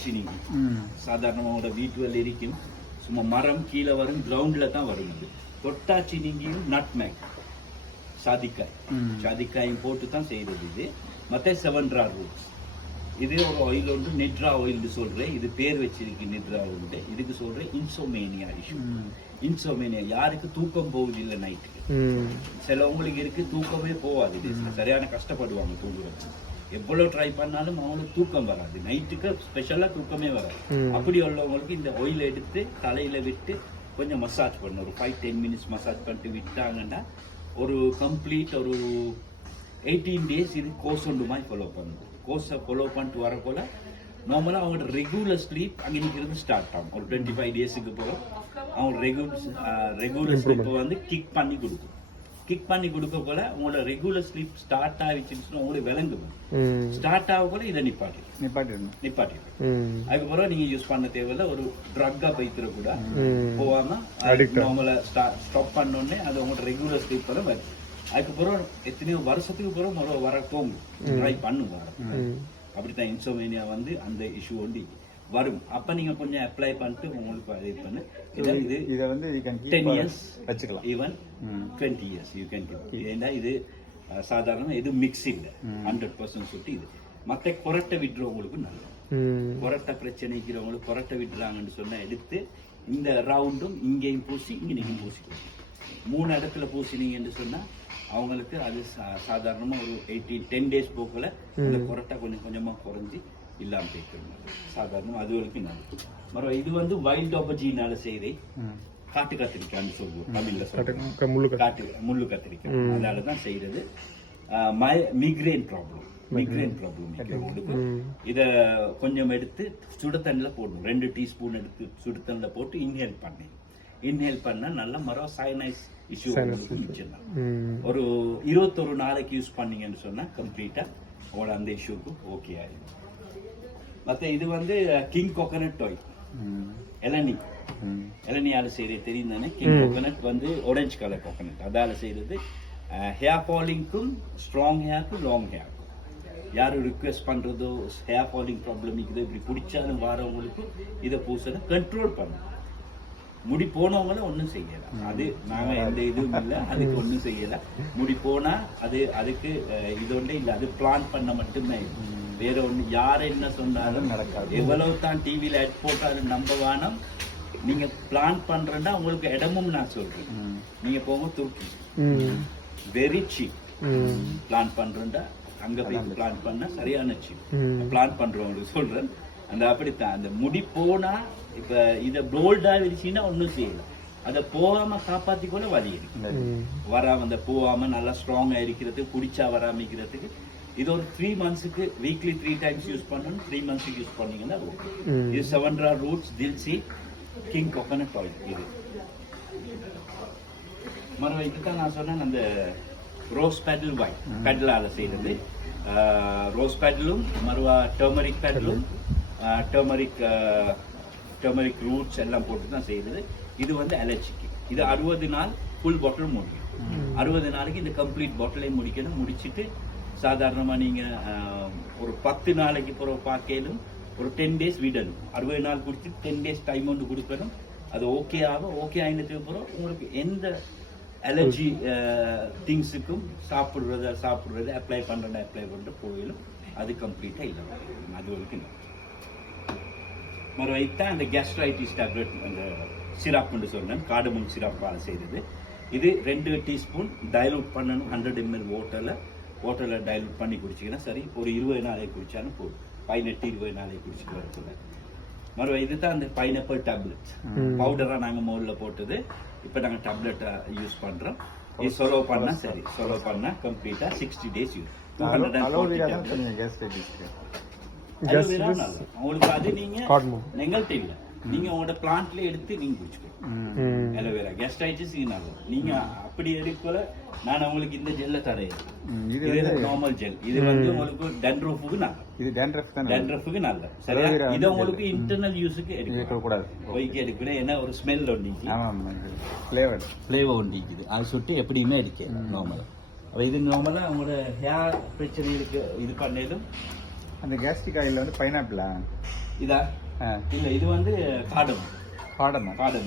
தொட்டாச்சு நீங்க சாதாரணமாக உங்களோட வீட்டுல இருக்கும் சும்மா மரம் கீழே வரும் கிரவுண்ட்ல தான் வரும் அது தொட்டாச்சு நீங்க நட்மேக் சாதிக்காயும் போட்டு தான் செய்யறது இது மற்ற 7 ரா ரூட்ஸ் இது ஒரு ஆயில் ஒன்று நிட்ரா ஆயில் சொல்றேன் இது பேர் வச்சிருக்கு நிட்ரா ஆயில் இதுக்கு சொல்றேன் இன்சோமேனியா இஷ்யூ இன்சோமேனியா யாருக்கு தூக்கம் போகுது இல்லை நைட்டுக்கு சிலவங்களுக்கு இருக்கு தூக்கமே போகாது இது சரியான கஷ்டப்படுவாங்க தூங்குறது எவ்வளவு ட்ரை பண்ணாலும் அவங்களுக்கு தூக்கம் வராது நைட்டுக்கு ஸ்பெஷலா தூக்கமே வராது அப்படி உள்ளவங்களுக்கு இந்த ஆயில் எடுத்து தலையில விட்டு கொஞ்சம் மசாஜ் பண்ணணும் ஒரு 5-10 மினிட்ஸ் மசாஜ் பண்ணிட்டு விட்டாங்கன்னா ஒரு கம்ப்ளீட் ஒரு 18 டேஸ் இது கோர்ஸ் ஒன்று மாதிரி ஃபாலோ பண்ணுது கோர்ஸை ஃபாலோ பண்ணிட்டு வரப்போல நார்மலாக அவங்களோட ரெகுலர் ஸ்லீப் அங்கே நிற்கிறது ஸ்டார்ட் ஆகும் ஒரு 25 டேஸுக்கு போகிறோம் அவங்க ரெகுலர் ஸ்லீப்பை வந்து கிக் பண்ணி கொடுக்க போல உங்களோட ரெகுலர் ஸ்லீப் ஸ்டார்ட் ஆகிடுச்சுன்னு உங்களுக்கு விளங்குவேன் ஸ்டார்ட் ஆக போல இதை நிப்பாட்டிடணும் அதுக்கப்புறம் நீங்க யூஸ் பண்ண தேவையில்ல ஒரு ட்ரக்கா பைத்திர போகாம நார்மலா ஸ்டாப் பண்ணோடனே அது உங்களோட ரெகுலர் ஸ்லீப் வர வரும் அதுக்கப்புறம் எத்தனையோ வருஷத்துக்கு பிறகு வர தோங்கும் ட்ரை பண்ணுங்க அப்படித்தான் இன்சோமேனியா வந்து அந்த இஷ்யூ ஒண்டி வரும் அப்ப நீங்க கொஞ்சம் அப்ளை பண்ணிட்டு உங்களுக்கு இது பண்ணு இதை வந்து 10 இயர்ஸ் வச்சுக்கலாம் ஈவன் 20 இயர்ஸ் யூ கேன் ஏன்னா இது சாதாரண இது மிக்ஸ் இல்லை 100% சுட்டி இது மற்ற கொரட்டை விட்டுறவங்களுக்கு நல்லது கொரட்டை பிரச்சனைக்கிறவங்களுக்கு கொரட்டை விட்டுறாங்கன்னு சொன்னா எடுத்து இந்த ரவுண்டும் இங்கேயும் பூசி இங்க நீங்க பூசிக்கலாம் 3 இடத்துல பூசினீங்கன்னு சொன்னா அவங்களுக்கு அது சாதாரணமா ஒரு 10 டேஸ் போக்கல அந்த கொரட்டை கொஞ்சம் கொஞ்சமா குறைஞ்சி இல்லாம போயிட்டு சாதாரணமா அது வரைக்கும் நல்லது மரம் இது வந்து வைல்ட் ஆப்பர்ஜினால செய்தே காட்டு கத்திரிக்காய்னு சொல்லுவோம் தமிழ்ல காட்டு முள்ளு கத்திரிக்காய் அதனாலதான் செய்யறது மிக்ரேன் ப்ராப்ளம் இத கொஞ்சம் எடுத்து சுடுதண்ணில போடணும் 2 டீஸ்பூன் எடுத்து சுடுதண்ணில போட்டு இன்ஹேல் பண்ணா நல்ல மரம் சைனஸ் இஷ்யூ ஒரு 21 நாளைக்கு யூஸ் பண்ணீங்கன்னு சொன்னா கம்ப்ளீட்டா உங்களோட அந்த இஷ்யூக்கு ஓகே ஆயிடும் மற்ற இது வந்து கிங் கோகனட் ஆயில் இளநியால செய்யறது தெரியும் தானே கிங் கோகனட் வந்து ஆரஞ்சு கலர் கோகனட் அதால செய்யறது ஹேர் ஃபாலிங்க்கும் ஸ்ட்ராங் ஹேர்க்கும் லாங் ஹேர்க்கும் யாரும் ரிக்வெஸ்ட் பண்றதோ ஹேர் ஃபாலிங் ப்ராப்ளம் இருக்குது இப்படி பிடிச்சாலும் வரவங்களுக்கு இதை பூசலை கண்ட்ரோல் பண்ணும் முடி போனவங்கள ஒன்றும் செய்யல அது நாங்க எந்த இதுவும் இல்லை அதுக்கு ஒன்றும் செய்யல முடி போனா அது அதுக்கு இது ஒன்றே இல்லை அது பிளான் பண்ண மட்டும்தான் வேற ஒண்ணு யார என்ன சொன்னாலும் நடக்காது எவ்வளவு தான் டிவில ஆட் போட்டாலும் நம்ப வேணும் நீங்க பிளான் பண்றேன்னா உங்களுக்கு இடமும் நான் சொல்றேன் நீங்க போங்க துருக்கி வெரி சீப் பிளான் பண்றேன்டா அங்க போய் பிளான் பண்ண சரியான சீப் பிளான் பண்றவங்களுக்கு சொல்றேன் அந்த அப்படித்தான் அந்த முடி போனா இப்ப இத போல்டா விரிச்சின்னா ஒண்ணும் செய்யல அதை போகாம காப்பாத்தி கூட வழி இருக்கு வராம அந்த போகாம நல்லா ஸ்ட்ராங்கா இருக்கிறதுக்கு குடிச்சா வராமிக்கிறதுக்கு இது ஒரு 3 மந்த்ஸுக்கு வீக்லி 3 டைம்ஸ் யூஸ் பண்ணணும் 3 மந்த்ஸுக்கு யூஸ் பண்ணீங்கன்னா இது 7 ரா ரூட்ஸ் தில்சி கிங் கோகனட் ஆயில் இது மரம் இதுதான் நான் சொன்னேன் அந்த ரோஸ் பேடல் வைட் பேடலால செய்யறது ரோஸ் பேடலும் மறுவா டர்மரிக் பேடலும் டர்மரிக் ரூட்ஸ் எல்லாம் போட்டு தான் செய்யறது இது வந்து அலர்ஜிக்கு இது 60 நாள் ஃபுல் பாட்டில் முடியும் 60 நாளைக்கு இந்த கம்ப்ளீட் பாட்டிலையும் முடிக்கணும் முடிச்சுட்டு சாதாரணமா நீங்க ஒரு 10 நாளைக்கு பிறகு பார்க்கலும் ஒரு 10 டேஸ் விடணும் 60 நாள் குடிச்சு 10 டேஸ் டைம் ஒன்று கொடுக்கணும் அது ஓகே ஆகும் ஓகே ஆகினதுக்கு அப்புறம் உங்களுக்கு எந்த அலர்ஜி திங்ஸுக்கும் சாப்பிடுறது அப்ளை பண்ணிட்டு போயிடும் அது கம்ப்ளீட்டா இல்லை அது வரைக்கும் மறுவைத்தான் அந்த கேஸ்ட்ரைட்டிஸ் டேப்லெட் அந்த சிரப்னு சொன்னேன் கார்டமம் சிரப்பால் செய்தது இது 2 டீஸ்பூன் டைலூட் பண்ணணும் 100 ml வாட்டர்ல டைலூட் பண்ணி குடிச்சிங்கன்னா சரி ஒரு 20 நாளைக்கு குடிச்சாலும் போதும் 18-20 நாளைக்கு குடிச்சிட்டு வரத்துல மறுவை இதுதான் அந்த பைனாப்பிள் டேப்லெட் பவுடரா நாங்க மோல்ல போட்டது இப்ப நாங்க டேப்லெட்டா யூஸ் பண்றோம் இது சொலோ பண்ணா கம்ப்ளீட்டா 60 டேஸ் யூஸ் உங்களுக்கு அது நீங்க நெங்கல்ட்ட இல்ல நீங்க உங்களோட பிளான்ட்ல எடுத்து நீங்க குடிச்சுக்கணும் அலோவேரா கேஸ்ட்ரைட்டிஸ் நீங்க அப்படி எடுக்கல நான் உங்களுக்கு இந்த ஜெல்ல தரேன் இது நார்மல் ஜெல் இது வந்து உங்களுக்கு டென்ட்ரஃபுக்கு நல்லது இது டென்ட்ரஃபுக்கு நல்லது சரியா இது உங்களுக்கு இன்டர்னல் யூஸ்க்கு எடுக்க கூடாது போய்க்கு எடுக்கணும் ஏன்னா ஒரு ஸ்மெல் ஒண்டிக்கு ஃப்ளேவர் ஒண்டிக்குது அது சுட்டு எப்படியுமே எடுக்க நார்மலா அப்ப இது நார்மலா உங்களோட ஹேர் பிரச்சனைகளுக்கு இது பண்ணேலும் அந்த கேஸ்ட்ரிக் ஆயில்ல வந்து பைனாப்பிளா இதா ஆ இல்ல இது வந்து காடம் காடமா காடம்